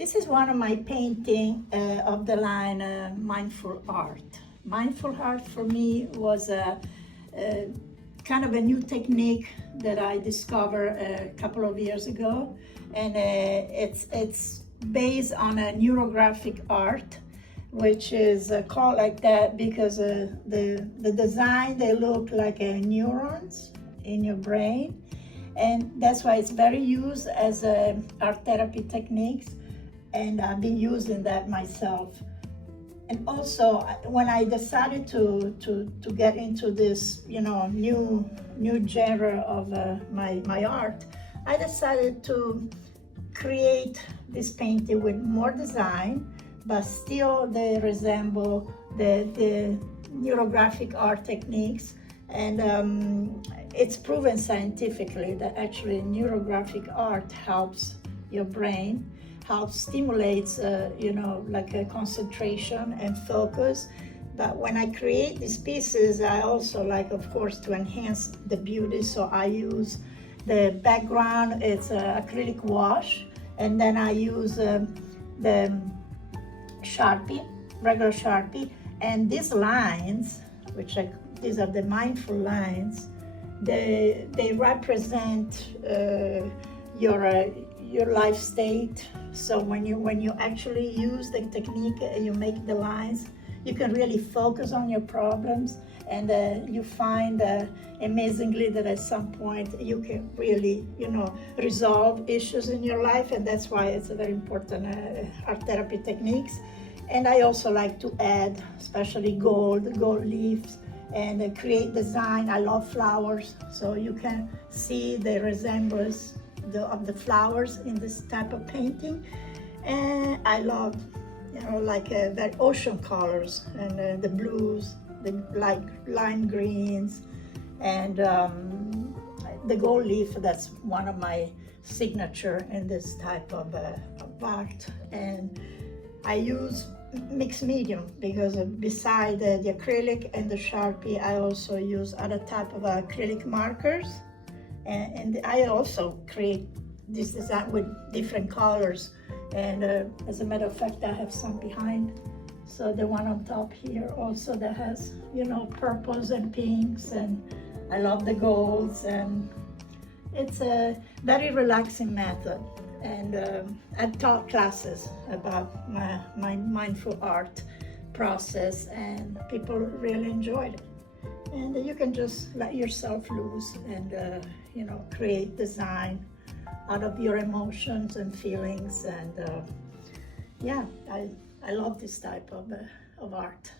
This is one of my painting of the line Mindful Art. Mindful art for me was a kind of a new technique that I discovered a couple of years ago, and it's based on a neurographic art, which is called like that because the design, they look like neurons in your brain, and that's why it's very used as art therapy techniques, and I've been using that myself. And also, when I decided to get into this, new genre of my art, I decided to create this painting with more design, but still they resemble the neurographic art techniques. And it's proven scientifically that actually neurographic art helps your brain, helps stimulates, like a concentration and focus. But when I create these pieces, I also like, of course, to enhance the beauty. So I use the background, it's acrylic wash, and then I use the Sharpie, regular Sharpie, and these lines, these are the mindful lines, they represent your life state. So when you actually use the technique, you make the lines, you can really focus on your problems, and you find amazingly that at some point you can really resolve issues in your life, and that's why it's a very important art therapy techniques. And I also like to add especially gold leaves, and create design. I love flowers, so you can see the resemblance of the flowers in this type of painting. And I love the ocean colors, and the blues, the light lime greens, and the gold leaf. That's one of my signature in this type of art. And I use mixed medium because beside the acrylic and the Sharpie, I also use other type of acrylic markers, and I also create this design with different colors. And as a matter of fact, I have some behind. So the one on top here also that has purples and pinks, and I love the golds, and it's a very relaxing method. And I've taught classes about my mindful art process, and people really enjoyed it. And you can just let yourself loose and create design out of your emotions and feelings. And yeah, I love this type of art.